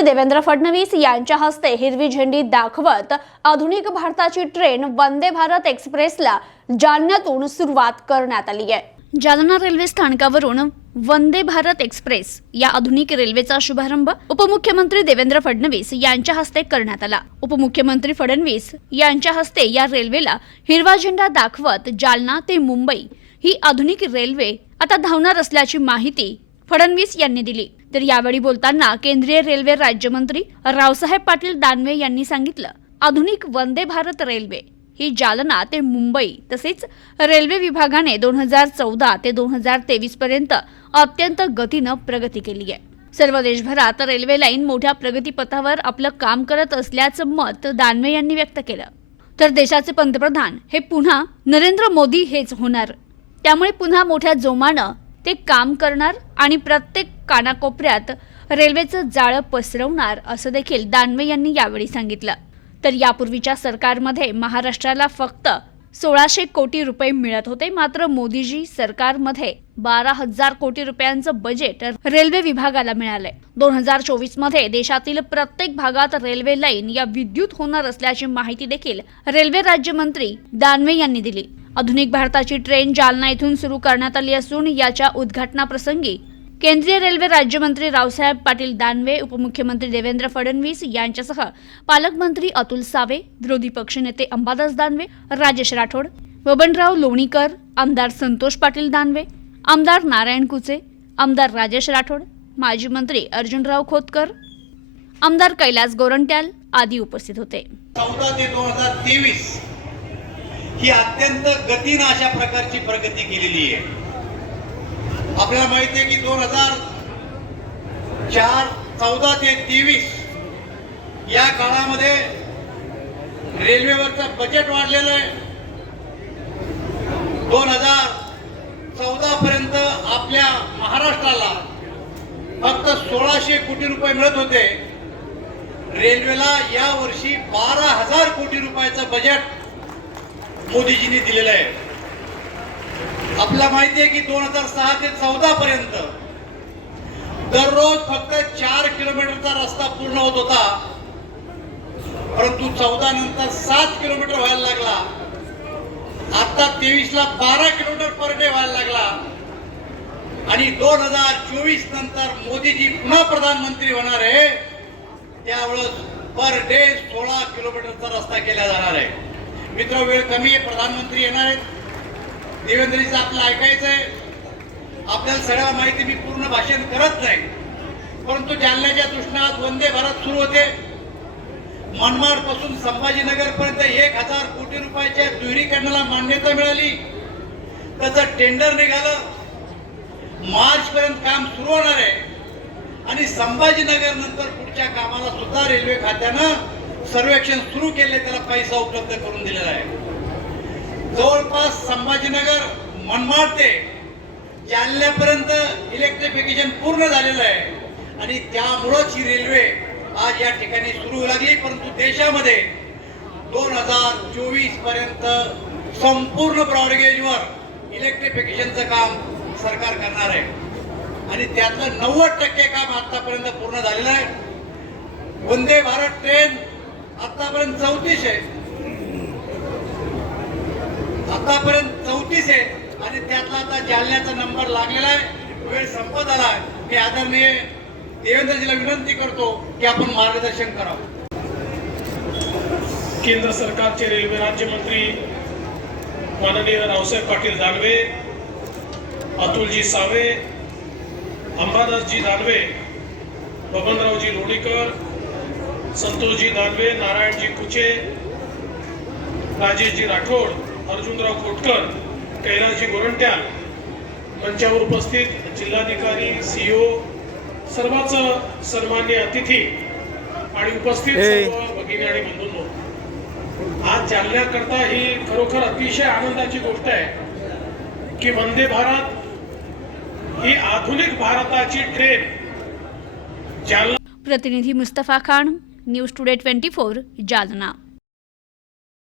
मुख्यमंत्री देवेंद्र फडणवीस यांच्या हस्ते हिरवी झेंडी दाखवत आधुनिक भारताची ट्रेन वंदे भारत एक्सप्रेसला जालन्यातून सुरुवात करण्यात आली आहे. जालना रेल्वे स्थानकावरून वंदे भारत एक्सप्रेस या आधुनिक रेल्वेचा शुभारंभ उपमुख्यमंत्री देवेंद्र फडणवीस यांच्या हस्ते करण्यात आला. उपमुख्यमंत्री फडणवीस यांच्या हस्ते या रेल्वेला हिरवा झेंडा दाखवत जालना ते मुंबई ही आधुनिक रेल्वे आता धावणार असल्याची माहिती फडणवीस यांनी दिली. तर यावेळी बोलताना केंद्रीय रेल्वे राज्यमंत्री रावसाहेब पाटील दानवे यांनी सांगितलं आधुनिक वंदे भारत रेल्वे ही जालना ते मुंबई तसेच रेल्वे विभागाने दोन हजार चौदा ते दोन हजार तेवीस पर्यंत अत्यंत गतीनं प्रगती केली आहे. सर्व देशभरात रेल्वे लाईन मोठ्या प्रगतीपथावर आपलं काम करत असल्याचं मत दानवे यांनी व्यक्त केलं. तर देशाचे पंतप्रधान हे पुन्हा नरेंद्र मोदी हेच होणार. त्यामुळे पुन्हा मोठ्या जोमानं ते काम करणार आणि प्रत्येक कानाकोपऱ्यात रेल्वेचं जाळं पसरवणार असं देखील दानवे यांनी यावेळी सांगितलं. तर यापूर्वीच्या सरकारमध्ये महाराष्ट्राला फक्त सोळाशे कोटी रुपये मिळत होते मात्र मोदीजी सरकारमध्ये बारा हजार कोटी रुपयांचं बजेट रेल्वे विभागाला मिळालंय. दोन हजार चोवीसमध्ये देशातील प्रत्येक भागात रेल्वे लाईन या विद्युत होणार असल्याची माहिती देखील रेल्वे राज्यमंत्री दानवे यांनी दिली. आधुनिक भारताची ट्रेन जालना इथून सुरू करण्यात आली असून याच्या उद्घाटनाप्रसंगी केंद्रीय रेल्वे राज्यमंत्री रावसाहेब पाटील दानवे उपमुख्यमंत्री देवेंद्र फडणवीस यांच्यासह पालकमंत्री अतुल सावे विरोधी पक्षनेते अंबादास दानवे राजेश राठोड बबनराव लोणीकर आमदार संतोष पाटील दानवे आमदार नारायण कुचे आमदार राजेश राठोड माजी मंत्री अर्जुनराव खोतकर आमदार कैलास गोरंट्याल आदी उपस्थित होते. चौदा ते दोन हजार तेवीस ही अत्यंत गतीनं अशा प्रकारची प्रगती केलेली आहे. आपल्याला माहिती आहे की दोन हजार चार चौदा ते तेवीस या काळामध्ये रेल्वेवरचं बजेट वाढलेलं आहे. दोन हजार चौदा पर्यंत आपल्या महाराष्ट्राला फक्त सोळाशे कोटी रुपये मिळत होते. रेल्वेला या वर्षी बारा हजार कोटी रुपयाचं बजेट मोदीजींनी दिलेलं आहे. आपल्याला माहिती आहे की दोन हजार सहा ते चौदा पर्यंत दररोज फक्त चार किलोमीटरचा रस्ता पूर्ण होत होता. परंतु चौदा नंतर सात किलोमीटर व्हायला लागला. आता तेवीस ला बारा किलोमीटर पर डे व्हायला लागला. आणि दोन हजार चोवीस नंतर मोदीजी पुन्हा प्रधानमंत्री होणार आहे. त्यावेळेस पर डे सोळा किलोमीटरचा रस्ता केला जाणार आहे. मित्र वेळ कमी आहे प्रधानमंत्री येणार आहेत. देवेंद्रजीचं आपलं ऐकायचं आहे. आपल्याला सगळ्याला माहिती मी पूर्ण भाषण करत नाही. परंतु जालन्याच्या दृष्टीनात वंदे भारत सुरू होते. मनमाडपासून संभाजीनगर पर्यंत एक हजार कोटी रुपयाच्या दुहेरीकरणाला मान्यता मिळाली. त्याचं टेंडर निघालं. मार्च पर्यंत काम सुरू होणार आहे. आणि संभाजीनगर नंतर पुढच्या कामाला सुद्धा रेल्वे खात्यानं सर्वेक्षण सुरू केले त्याला पैसा उपलब्ध करून दिलेला आहे. जवळपास संभाजीनगर मनमाड ते जालन्यापर्यंत इलेक्ट्रिफिकेशन पूर्ण झालेलं आहे. आणि त्यामुळंच ही रेल्वे आज या ठिकाणी सुरू लागली परंतु देशामध्ये दोन हजार चोवीसपर्यंत संपूर्ण ब्रॉडगेजवर इलेक्ट्रिफिकेशनचं काम सरकार करणार आहे. आणि त्यातलं नव्वद टक्के काम आतापर्यंत पूर्ण झालेलं आहे. वंदे भारत ट्रेन आतापर्यंत चौतीस आहे. आतापर्यंत चौतीस आहे. आणि त्यातला आता जालन्याचा नंबर लागलेला आहे. वेळ संपत आला आहे. मी आदरणीय देवेंद्रजीला विनंती करतो की आपण मार्गदर्शन करावं. केंद्र सरकारचे रेल्वे राज्यमंत्री माननीय रावसाहेब पाटील दानवे अतुलजी सावे अंबादासजी दानवे बबनरावजी लोणीकर संतोषजी दानवे नारायणजी कुचे राजेशजी राठोड अर्जुनराव खोटकर कैलासजी गोरंट्याल मंचावर उपस्थित जिल्हाधिकारी सीओ सर्वच सन्मान्य अतिथी आणि उपस्थित सर्व भगिनी आणि बंधूंनो आज जालन्याकरता ही खरोखर अतिशय आनंदाची गोष्ट आहे की वंदे भारत ही आधुनिक भारताची ट्रेन जालना प्रतिनिधी Mustafa Khan news today twenty four Jalna.